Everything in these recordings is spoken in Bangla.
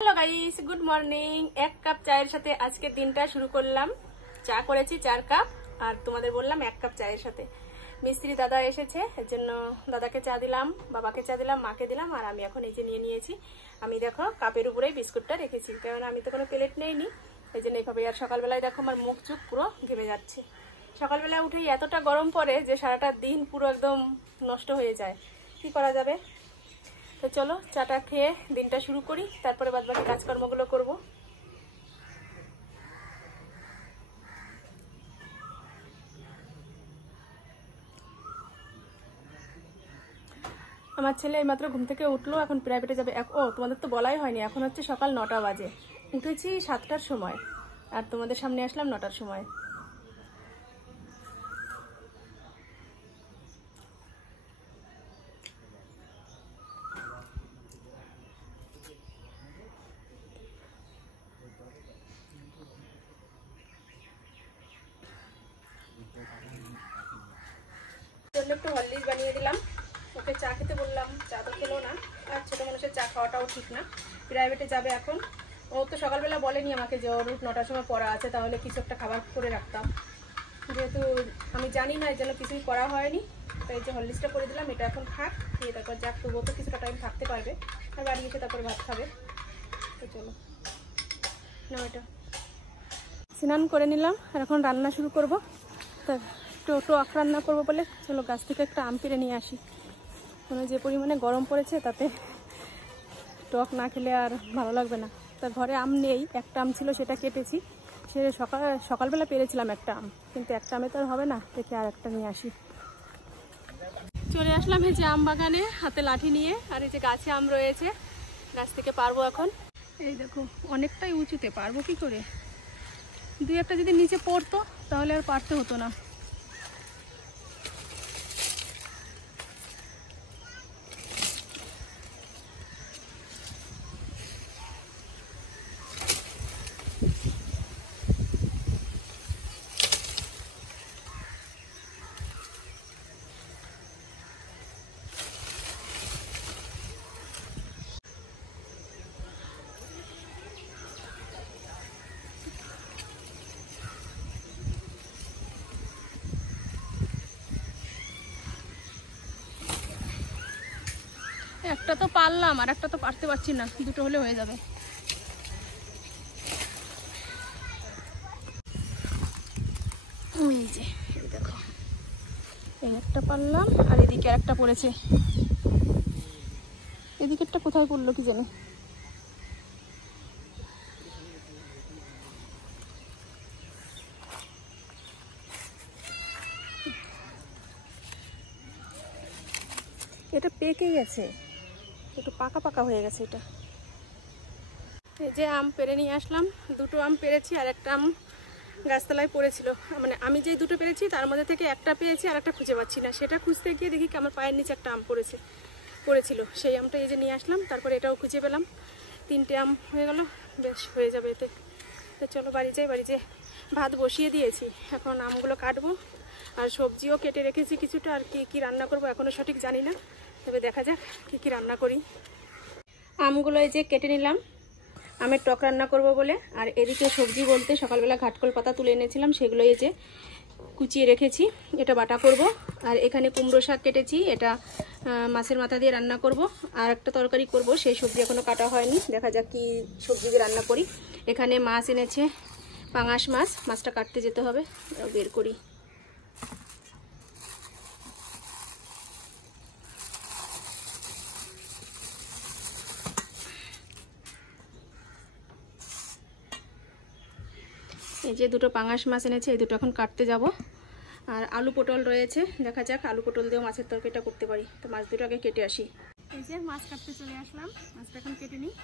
Hello guys, good morning. এক কাপ চায়ের সাথে আজকের দিনটা শুরু করলাম। চা করেছি 4 কাপ, আর তোমাদের বললাম 1 কাপ চায়ের সাথে। মিস্ত্রি দাদা এসেছে, এর জন্য দাদাকে চা দিলাম, বাবাকে চা দিলাম, মাকে দিলাম, আর আমি এখন এই যে নিয়ে নিয়েছি। আমি দেখো কাপের উপরেই বিস্কুটটা রেখেছি, কারণ আমি তো কোনো প্লেট নেইনি, এই জন্য এইভাবে। আর সকালবেলায় দেখো আমার মুখ চুখ পুরো ঘেমে যাচ্ছে। সকালবেলা উঠেই এতটা গরম পড়ে যে সারাটা দিন পুরো একদম নষ্ট হয়ে যায়। কি করা যাবে? তো চলো চাটা খেয়ে দিনটা শুরু করি, তারপরে বাদবাকি কাজকর্মগুলো করব। আমার ছেলে এইমাত্র ঘুম থেকে উঠলো, এখন প্রাইভেটে যাবে। তোমাদের তো বলাই হয়নি, এখন হচ্ছে সকাল 9টা বাজে। উঠেছি 7টার সময়, আর তোমাদের সামনে আসলাম 9টার সময়। জন্য একটু হরলিক্স বানিয়ে দিলাম, ওকে চা খেতে বললাম, চা তো খেলো না। আর ছোটো মানুষের চা খাওয়াটাও ঠিক না, প্রাইভেটে যাবে এখন। ও তো সকালবেলা বলেনি আমাকে যে ওর 9টার সময় পড়া আছে, তাহলে কিছু একটা খাবার করে রাখতাম। যেহেতু আমি জানি না, এই জন্য কিছুই করা হয়নি। তো এই যে হরলিক্সটা করে দিলাম, এটা এখন খাক, দিয়ে তারপর যাক, তবুও তো কিছুটা টাইম থাকতে পারবে, আর বাড়ি এসে তারপরে ভাত খাবে। তো চলো না, এটা স্নান করে নিলাম, আর এখন রান্না শুরু করব। তা টক রান্না করবো বলে চলো গাছ থেকে একটা আম পেড়ে নিয়ে আসি। মানে যে পরিমাণে গরম পড়েছে, তাতে টক না খেলে আর ভালো লাগবে না। তা ঘরে আম নেই, একটা আম ছিল, সেটা কেটেছি। সে সকালবেলা পেরেছিলাম একটা আম, কিন্তু একটা আমে তো আর হবে না, দেখে আর একটা নিয়ে আসি। চলে আসলাম এই যে আম বাগানে, হাতে লাঠি নিয়ে। আর এই যে গাছে আম রয়েছে, গাছ থেকে পারবো এখন। এই দেখো অনেকটাই উঁচুতে, পারবো কি করে? 2-1টা যদি নিচে পড়তো তাহলে আর পারতে হতো না। একটা তো পারলাম, আর একটা তো পারতে পারছি না, দুটো হলে হয়ে যাবে। এই যে দেখো, এই একটা পারলাম, আর এদিকে একটা পড়েছে। এদিকেরটা কোথায় পড়লো কি জানি। এটা পেকে গেছে, একটু পাকা পাকা হয়ে গেছে এটা। এই যে আম পেড়ে নিয়ে আসলাম, 2টো আম পেড়েছি, আর একটা আম গাছতলায় পড়েছিল। মানে আমি যে 2টো পেরেছি তার মধ্যে থেকে একটা পেয়েছি, আর একটা খুঁজে পাচ্ছি না। সেটা খুঁজতে গিয়ে দেখি আমার পায়ের নিচে একটা আম পড়েছিল। সেই আমটা এই যে নিয়ে আসলাম, তারপরে এটাও খুঁজে পেলাম। 3টে আম হয়ে গেল, বেশ হয়ে যাবে এতে। তো চলো বাড়ি যাই। বাড়ি যেয়ে ভাত বসিয়ে দিয়েছি, এখন আমগুলো কাটবো, আর সবজিও কেটে রেখেছি কিছুটা। আর কি কি রান্না করবো এখনও সঠিক জানি না, তবে দেখা যাক কি কি রান্না করি। আমগুলো এই যে কেটে নিলাম, আমের টক রান্না করব বলে। আর এদিকে সবজি বলতে সকালবেলা ঘাটকল পাতা তুলে এনেছিলাম, সেগুলো এই যে কুচিয়ে রেখেছি, এটা বাটা করব। আর এখানে কুমড়ো শাক কেটেছি, এটা মাছের মাথা দিয়ে রান্না করব। আর একটা তরকারি করব, সেই সবজি এখনও কাটা হয়নি, দেখা যাক কি সবজি দিয়ে রান্না করি। এখানে মাছ এনেছে, পাঙাশ মাছ, মাছটা কাটতে যেতে হবে, বের করি। এই যে 2টো পাঙাশ মাছ এনেছে, এই 2টো এখন কাটতে যাব। আর আলু পটল রয়েছে, দেখা যাক আলু পটল দিয়েও মাছের তরকারিটা করতে পারি। তো মাছ 2টো আগে কেটে আসি। এই যে মাছ কাটতে চলে আসলাম, মাছটা এখন কেটে নিই।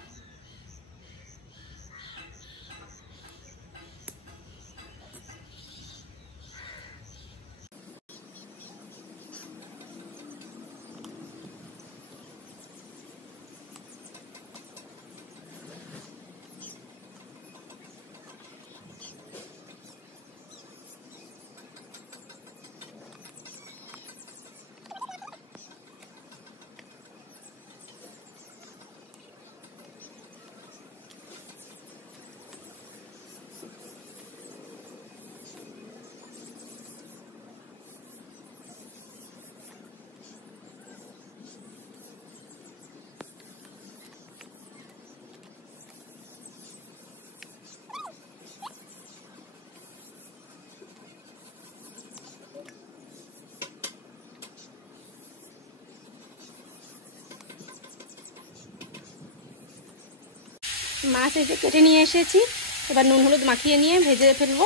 মাছ এই যে কেটে নিয়ে এসেছি, এবার নুন হলুদ মাখিয়ে নিয়ে ভেজে ফেলবো।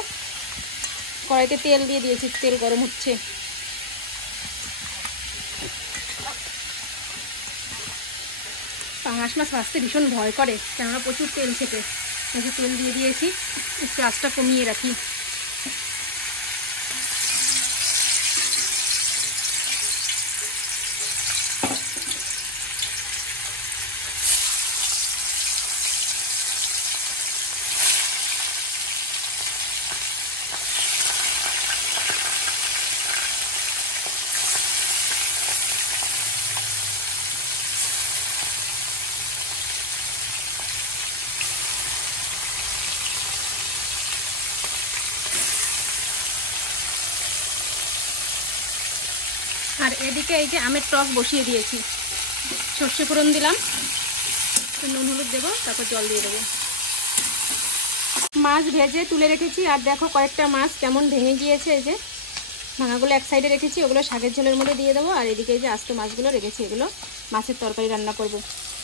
কড়াইতে তেল দিয়ে দিয়েছি, তেল গরম হচ্ছে। পাঙাশ মাছ ভাজতে ভীষণ ভয় করে, কেননা প্রচুর তেল খেতে। এই যে তেল দিয়ে দিয়েছি, একটু আঁচটা কমিয়ে রাখি। আর এদিকে এই যে আমের টক বসিয়ে দিয়েছি, সর্ষে ফোড়ন দিলাম, নুন হলুদ দেবো, তারপর জল দিয়ে দেবো। মাছ ভেজে তুলে রেখেছি, আর দেখো কয়েকটা মাছ কেমন ভেঙে গিয়েছে। এই যে ভাঙাগুলো এক সাইডে রেখেছি, ওগুলো শাকের ঝোলের মধ্যে দিয়ে দেবো। আর এদিকে এই যে আস্ত মাছগুলো রেখেছি, এগুলো মাছের তরকারি রান্না করব।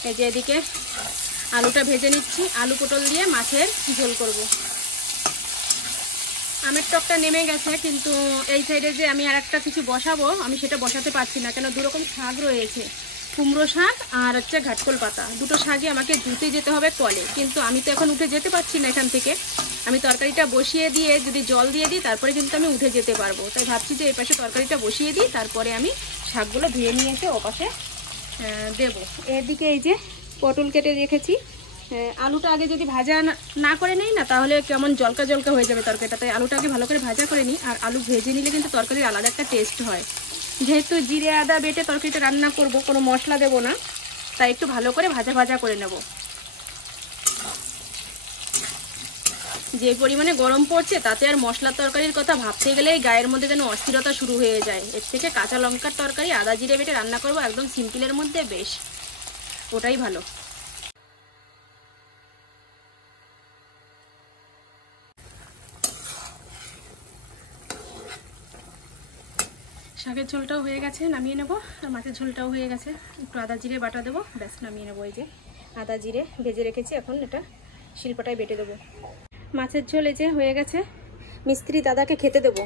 এই যে এদিকে আলুটা ভেজে নিচ্ছি, আলু পটল দিয়ে মাছের ঝোল করব। আমের টকটা নেমে গেছে, কিন্তু এই সাইডে যে আমি আর একটা কিছু বসাবো, আমি সেটা বসাতে পারছি না, কেন দুরকম শাক রয়েছে, কুমড়ো শাক আর হচ্ছে ঘাটকোল পাতা। দুটো শাকই আমাকে ধুতে যেতে হবে কলে, কিন্তু আমি তো এখন উঠে যেতে পারছি না এখান থেকে। আমি তরকারিটা বসিয়ে দিয়ে যদি জল দিয়ে দিই, তারপরে কিন্তু আমি উঠে যেতে পারবো। তাই ভাবছি যে এই পাশে তরকারিটা বসিয়ে দিই, তারপরে আমি শাকগুলো ধুয়ে নিয়ে এসে ও পাশে দেবো। এদিকে এই যে পটল কেটে রেখেছি। আলুটা আগে যদি ভাজা না করে নিই না, তাহলে কেমন জলকা জলকা হয়ে যাবে তরকারিটা। তাই আলুটা আগে ভালো করে ভাজা করে নিই, আর আলু ভেজে নিলে কিন্তু তরকারির আলাদা একটা টেস্ট হয়। যেহেতু জিরে আদা বেটে তরকারিটা রান্না করব, কোনো মশলা দেব না, তাই একটু ভালো করে ভাজা ভাজা করে নেব। যে পরিমাণে গরম পড়ছে, তাতে আর মশলার তরকারির কথা ভাবতে গেলেই গায়ের মধ্যে যেন অস্থিরতা শুরু হয়ে যায়। এর থেকে কাঁচা লঙ্কার তরকারি আদা জিরে বেটে রান্না করব, একদম সিম্পলের মধ্যে, বেশ ওটাই ভালো। শাকের ঝোলটাও হয়ে গেছে, নামিয়ে নেব। আর মাছের ঝোলটাও হয়ে গেছে, একটু আদা জিরে বাটা দেবো, ব্যাস নামিয়ে নেবো। এই যে আদা জিরে ভেজে রেখেছি, এখন এটা শিলপাটায় বেটে দেবো। মাছের ঝোল এই যে হয়ে গেছে, মিস্ত্রি দাদাকে খেতে দেবো।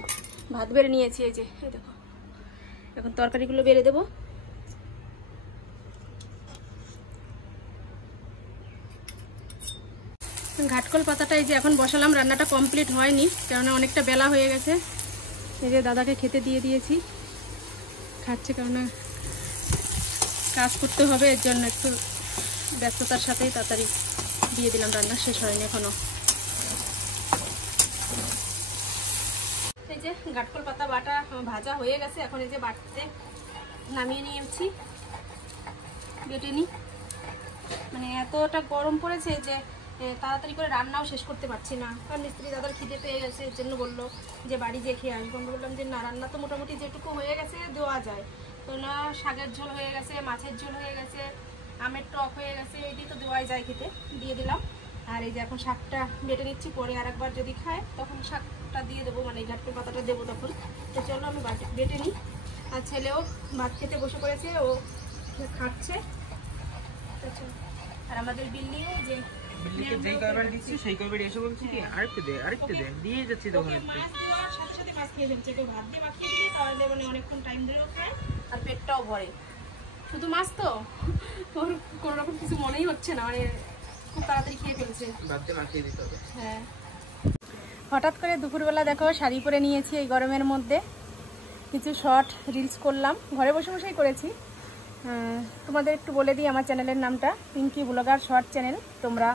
ভাত বেড়ে নিয়েছি, এই যে এই দেখো, এখন তরকারিগুলো বেড়ে দেবো। ঘাটকল পাতাটা এই যে এখন বসালাম, রান্নাটা কমপ্লিট হয়নি, কেননা অনেকটা বেলা হয়ে গেছে। এই যে দাদাকে খেতে দিয়ে দিয়েছি, খাচ্ছে, কেননা কাজ করতে হবে, এর জন্য একটু ব্যস্ততার সাথেই তাড়াতাড়ি দিয়ে দিলাম, রান্না শেষ হয়নি এখনো। এই যে ঘাটকল পাতা বাটা ভাজা হয়ে গেছে, এখন এই যে বাটতে নামিয়ে নিয়েছি, বেটে নিই। মানে এতটা গরম পড়েছে যে তাড়াতাড়ি করে রান্নাও শেষ করতে পারছি না। আর মিস্ত্রি দাদার খিদে পেয়ে গেছে, এর জন্য বললো যে বাড়ি যেয়ে খেয়ে আসবো। আমি বললাম যে না, রান্না তো মোটামুটি যেটুকু হয়ে গেছে দেওয়া যায়। তো না, শাকের ঝোল হয়ে গেছে, মাছের ঝোল হয়ে গেছে, আমের টক হয়ে গেছে, এটি তো দেওয়াই যায় খেতে, দিয়ে দিলাম। আর এই যে এখন শাকটা বেটে নিচ্ছি, পরে আর একবার যদি খায় তখন শাকটা দিয়ে দেবো, মানে ঘাটকল পাতাটা দেবো তখন। তো চলো আমি বেটে নিই। আর ছেলেও ভাত খেতে বসে পড়েছে, ও খাচ্ছে। আর আমাদের বিল্ডিংয়ে যে যেই কয়বার দিচ্ছি সেই কয়বার এসে বলছি কি আরেকটু দে দিয়ে যাচ্ছি, তখন মাছ দেওয়ার সাথে সাথে মাছ খেয়ে ফেলছে। কেউ ভাত দিয়ে মাখিয়ে দিলে তাহলে মানে অনেকক্ষণ টাইম ধরেও খায়, আর পেটটাও ভরে। শুধু মাছ তো ওর কোনো রকম কিছু মনেই হচ্ছে না, মানে খুব তাড়াতাড়ি খেয়ে ফেলছে। ভাত দিয়ে মাখিয়ে দিতে হবে। হ্যাঁ, হঠাৎ করে দুপুরবেলা দেখো শাড়ি পরে নিয়েছি এই গরমের মধ্যে। কিছু শর্ট রিলস করলাম, ঘরে বসে বসেই করেছি। তোমাদের একটু বলে দিই, আমার চ্যানেলের নামটা পিঙ্কি ব্লগার শর্ট চ্যানেল, তোমরা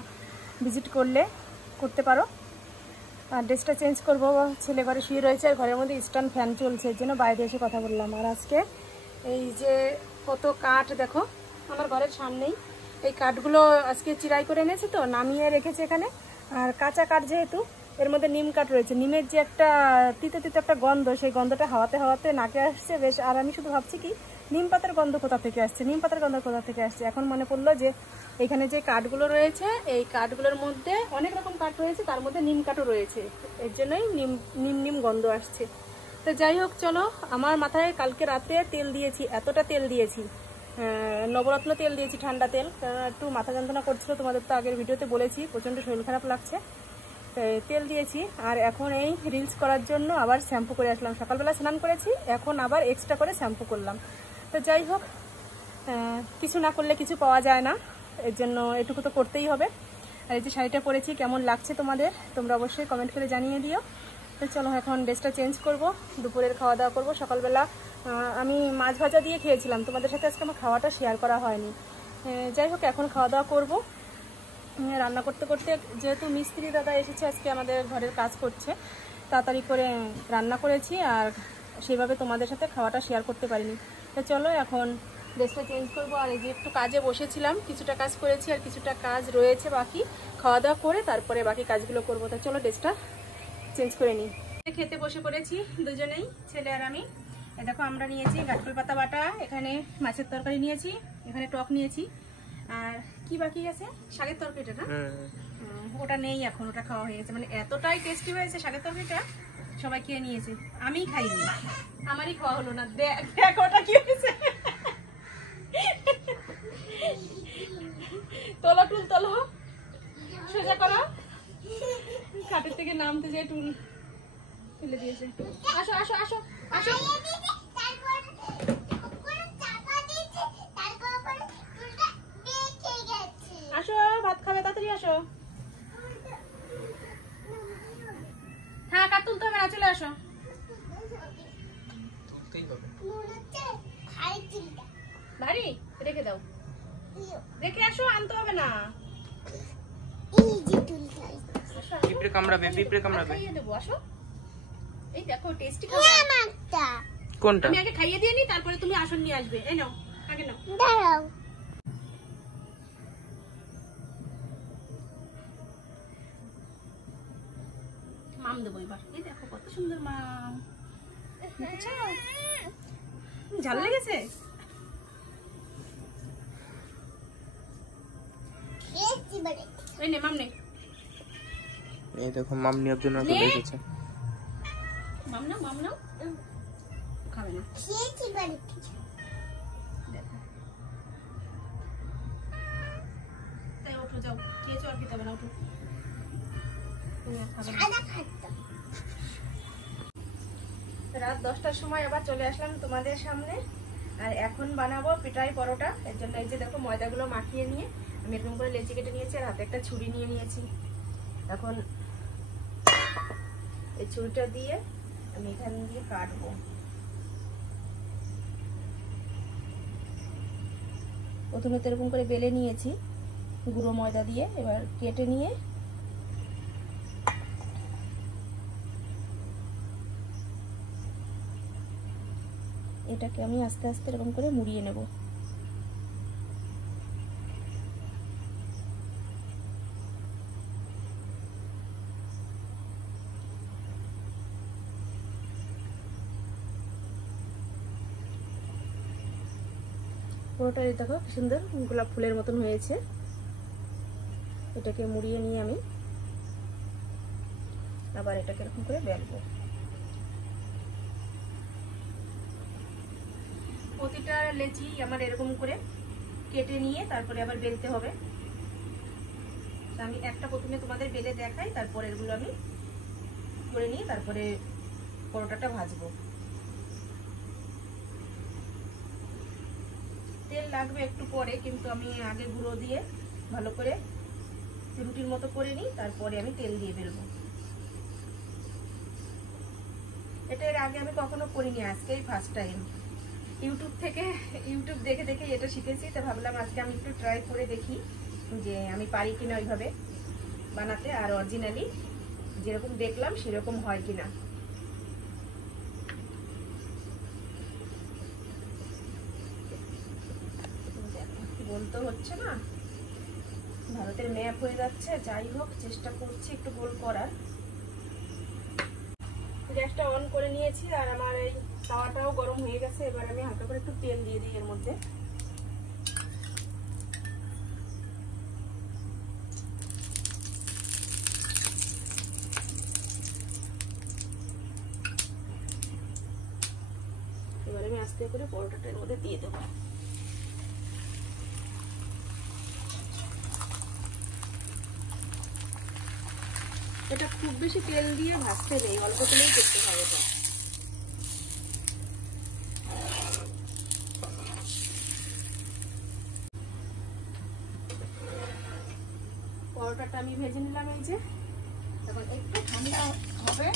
ভিজিট করতে পারো। আর ড্রেসটা চেঞ্জ করবো, ছেলে ঘরে শুয়ে রয়েছে, আর ঘরের মধ্যে স্ট্যান্ড ফ্যান চলছে, এর জন্য বাইরে এসে কথা বললাম। আর আজকে এই যে কত কাঠ দেখো আমার ঘরের সামনেই, এই কাঠগুলো আজকে চিরাই করে এনেছে, তো নামিয়ে রেখেছে এখানে। আর কাঁচা কাঠ যেহেতু, এর মধ্যে নিম কাঠ রয়েছে, নিমের যে একটা তিতো তিতো একটা গন্ধ, সেই গন্ধটা হাওয়াতে হাওয়াতে নাকে আসছে বেশ। আর আমি শুধু ভাবছি কি, নিম পাতার গন্ধ কোথা থেকে আসছে, নিম পাতার গন্ধ কোথা থেকে আসছে। এখন মনে পড়লো যে এখানে যে কাঠগুলো রয়েছে, এই কাঠগুলোর মধ্যে অনেক রকম কাঠ রয়েছে, তার মধ্যে নিম কাঠও রয়েছে, এর জন্যই নিম গন্ধ আসছে। তো যাই হোক, চলো, আমার মাথায় কালকে রাতে তেল দিয়েছি, এতটা তেল দিয়েছি নবরত্ন তেল দিয়েছি, ঠান্ডা তেল, কারণ একটু মাথা যন্ত্রণা করছিল, তোমাদের তো আগের ভিডিওতে বলেছি প্রচণ্ড শরীর খারাপ লাগছে, তেল দিয়েছি। আর এখন এই রিলস করার জন্য আবার শ্যাম্পু করে আসলাম। সকালবেলা স্নান করেছি, এখন আবার এক্সট্রা করে শ্যাম্পু করলাম। তো যাই হোক, কিছু না করলে কিছু পাওয়া যায় না, এর জন্য এটুকু তো করতেই হবে। আর এই যে শাড়িটা পরেছি, কেমন লাগছে তোমাদের তোমরা অবশ্যই কমেন্ট করে জানিয়ে দিও। তো চলো এখন ড্রেসটা চেঞ্জ করব, দুপুরের খাওয়া দাওয়া করবো। সকালবেলা আমি মাছ ভাজা দিয়ে খেয়েছিলাম, তোমাদের সাথে আজকে আমার খাওয়াটা শেয়ার করা হয়নি। যাই হোক, এখন খাওয়া দাওয়া করবো। রান্না করতে করতে যেহেতু মিস্ত্রি দাদা এসেছে আজকে আমাদের ঘরের কাজ করছে, তাড়াতাড়ি করে রান্না করেছি, আর সেভাবে তোমাদের সাথে খাওয়াটা শেয়ার করতে পারিনি। তো চলো এখন ড্রেসটা চেঞ্জ করবো। আর এই যে একটু কাজে বসেছিলাম, কিছুটা কাজ করেছি আর কিছুটা কাজ রয়েছে বাকি, খাওয়া দাওয়া করে তারপরে বাকি কাজগুলো করবো। তো চলো ড্রেসটা চেঞ্জ করে নিই। খেতে বসে পড়েছি দুজনেই, ছেলে আর আমি। দেখো আমরা নিয়েছি গাটকল পাতা বাটা, এখানে মাছের তরকারি নিয়েছি, এখানে টক নিয়েছি, আর কি বাকি আছে শাকের তরকারিটা না, ওটা নেই এখন, ওটা খাওয়া হয়ে গেছে। মানে এতটাই টেস্টি হয়েছে শাকের তরকারিটা, সবাই খেয়ে নিয়েছে, আমিই খাইনি, আমারই খাওয়া হলো না। দেখ ওটা কি হয়েছে, তোলো টুল তোলো, সোজা করো, খাটের থেকে নামতে যেয়ে টুল ফেলে দিয়েছে। আসো আসো আসো আসো, আসো ভাত খাবে, তাড়াতাড়ি আসো। হ্যাঁ কাট তুলতে হবে না, চলে আসো। ভারী রেখে দাও, রেখে আসো, আনতে হবে না। পিঁপড়ে কামড়াবে, পিঁপড়ে কামড়াবে। খাইয়ে দেবো, আসো। এই দেখো টেস্টি খাবার কোনটা, আমি আগে খাইয়ে দিয়ে নি, তারপরে তুমি আসন নিয়ে আসবে। এই নাও, আগে নাও। মাম দেবো এবার। এই দেখো কত সুন্দর মাম, দেখেছো? ঝাল লেগেছে? এই নে মাম, নে। এই দেখো মামনি ওর জন্য চলে এসেছে। মাম নাও, মাম নাও। খাবে না, দেখো। তাই ওঠো, যাও, খেয়েছো আর খেতে হবে না, ওঠো। রাত 10টার সময় আবার চলে আসলাম তোমাদের সামনে, আর এখন বানাবো পিঠাই পরোটা। এর জন্য এই যে দেখো ময়দাগুলো মাখিয়ে নিয়ে আমি এরকম করে লেচি কেটে নিয়েছি, আর হাতে একটা ছুরি নিয়ে নিয়েছি। এখন এই ছুরিটা দিয়ে আমি এখান দিয়ে কাটবো। প্রথমে তো এরকম করে বেলে নিয়েছি গুঁড়ো ময়দা দিয়ে, এবার কেটে নিয়ে এটাকে আমি আস্তে আস্তে এরকম করে মুড়িয়ে নেব। পুরোটা দেখো কি সুন্দর গোলাপ ফুলের মতন হয়েছে। এটাকে মুড়িয়ে নিয়ে আমি আবার এটাকে এরকম করে বেলবো। প্রতিটা লেচি আমার এরকম করে কেটে নিয়ে তারপরে আবার বেলতে হবে। আমি একটা প্রথমে তোমাদের বেলে দেখাই, তারপর এগুলো আমি করে নিয়ে তারপরে পরোটাটা ভাজবো। তেল লাগবে একটু পরে, কিন্তু আমি আগে গুঁড়ো দিয়ে ভালো করে রুটির মতো করে নিই, তারপরে আমি তেল দিয়ে বেলবো। এটা এর আগে আমি কখনো করিনি, আজকেই ফার্স্ট টাইম। ইউটিউব দেখে দেখে এটা শিখেছি, তো ভাবলাম আজকে আমি একটু ট্রাই করে দেখি যে আমি পারি কিনা ওইভাবে বানাতে, আর অরিজিনালি যেরকম দেখলাম সেরকম হয় কিনা। গোল তো হচ্ছে না, ভারতের ম্যাপ হয়ে যাচ্ছে। যাই হোক, চেষ্টা করছি একটু গোল করার। গ্যাসটা অন করে নিয়েছি, আর আমার এই তাওয়াটাও গরম হয়ে গেছে। এবার আমি হালকা করে একটু তেল দিয়ে দিই এর মধ্যে। এবার আমি আস্তে করে পরোটাটা এর মধ্যে দিয়ে দেবো। এটা খুব বেশি তেল দিয়ে ভাজতে নেই, অল্প তেলেই করতে হবে এটা। পরোটাটা আমি ভেজে নিলাম, এই যে এখন একটু ঠান্ডা হবে,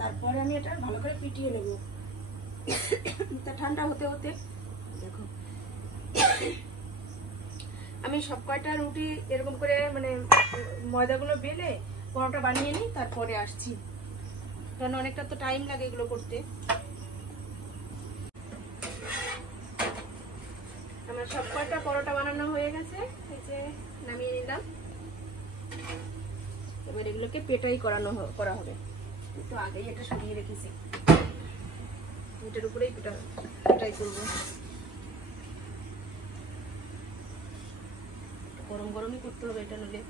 তারপরে আমি এটা ভালো করে পিটিয়ে নেব। তা ঠান্ডা হতে হতে দেখো আমি সব কয়টা রুটি এরকম করে মানে ময়দাগুলো বেলে পরোটা বানিয়ে নিই, তারপরে আসছি, কারণ অনেকটা তো টাইম লাগে এগুলো করতে। আমার সব কয়টা পরোটা বানানো হয়ে গেছে, এই যে নামিয়ে নিলাম। এবার এগুলোকে পেটাই করা হবে। একটু আগেই এটা সরিয়ে রেখেছি, এটার উপরেই পেটাই করবো। গরম গরমই করতে হবে এটা, নইলে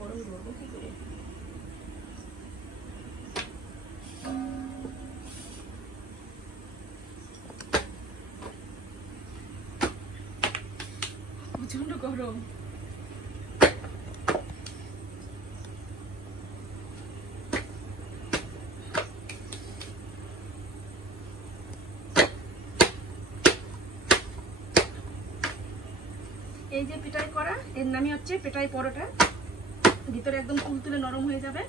গরম ধরবো কি করে। প্রচন্ড গরম। এই যে পেটাই করা, এর নামই হচ্ছে পেটাই পরোটা। ভিতরে একদম তুলতুলে নরম হয়ে যাবে।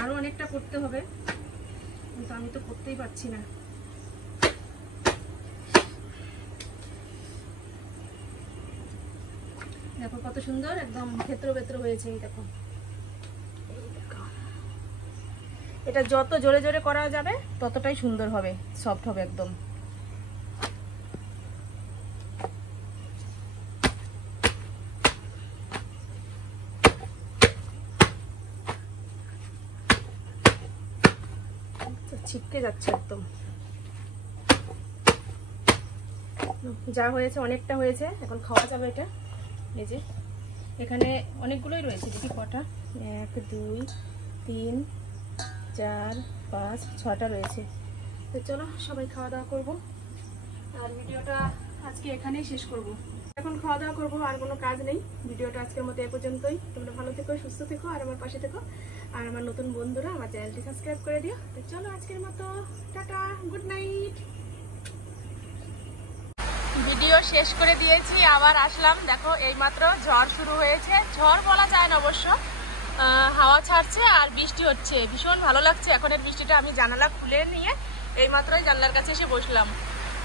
আরো অনেকটা করতে হবে, কিন্তু আমি তো করতেই পারছি না। দেখো কত সুন্দর একদম ভেতর ভেতর হয়েছে। এই দেখো, এটা যত জোরে জোরে করা যাবে ততটাই সুন্দর হবে, সফট হবে একদম। ছিটকে যাচ্ছে একদম। যা হয়েছে অনেকটা হয়েছে, এখন খাওয়া যাবে এটা। এই যে এখানে অনেকগুলোই রয়েছে, দেখি কটা, 1 2 3 4 5 6টা রয়েছে। তো চলো সবাই খাওয়া দাওয়া করবো, আর ভিডিওটা আজকে এখানেই শেষ করব। এখন খাওয়া দাওয়া করবো, আর কোনো কাজ নেই। ভিডিওটা আজকের মতো এ পর্যন্তই। তোমরা ভালো থেকো, সুস্থ থেকো, আর আমার পাশে থেকো। আর আমার নতুন বন্ধুরা আমার চ্যানেলটি সাবস্ক্রাইব করে দিও। তো চলো আজকের মতো টাটা, গুড নাইট। ভিডিও শেষ করে দিয়েছি, আবার আসলাম। দেখো এইমাত্র ঝড় শুরু হয়েছে, ঝড় বলা যায় না অবশ্য, হাওয়া ছাড়ছে আর বৃষ্টি হচ্ছে, ভীষণ ভালো লাগছে। এখন এর বৃষ্টিটা আমি জানালা খুলে নিয়ে এইমাত্রই জানলার কাছে এসে বসলাম।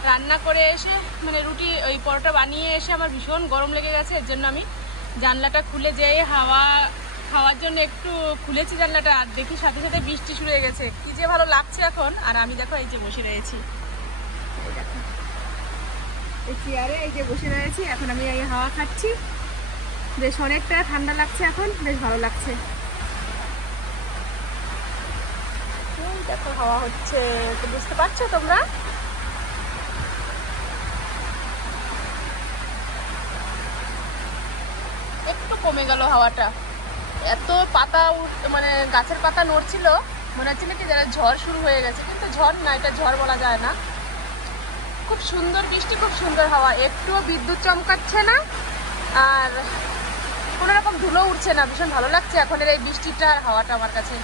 রান্না করে এসে মানে রুটি ওই পরোটা বানিয়ে এসে আমার ভীষণ গরম লেগে গেছে, এর জন্য আমি জানলাটা খুলে যেয়ে হাওয়া খাওয়ার জন্য একটু খুলেছি জানলাটা, আর দেখি সাথে সাথে বৃষ্টি শুরু হয়ে গেছে। কি যে ভালো লাগছে এখন। আর আমি দেখো এই যে বসে রয়েছি, এই চেয়ারে এই যে বসে রয়েছি, এখন আমি এই হাওয়া খাচ্ছি, বেশ অনেকটা ঠান্ডা লাগছে এখন, বেশ ভালো লাগছে। দেখো হাওয়া হচ্ছে, তো বুঝতে পারছো তোমরা? একটু কমে গেল হাওয়াটা, এত পাতা মানে গাছের পাতা নড়ছিল, মনে হচ্ছিল কি যারা ঝড় শুরু হয়ে গেছে, কিন্তু ঝড় না, এটা ঝড় বলা যায় না। খুব সুন্দর বৃষ্টি, খুব সুন্দর হাওয়া, একটুও বিদ্যুৎ চমকাচ্ছে না, আর কোনো রকম ধুলো উঠছে না। ভীষণ ভালো লাগছে এখনের এই বৃষ্টিটা আর হাওয়াটা আমার কাছে।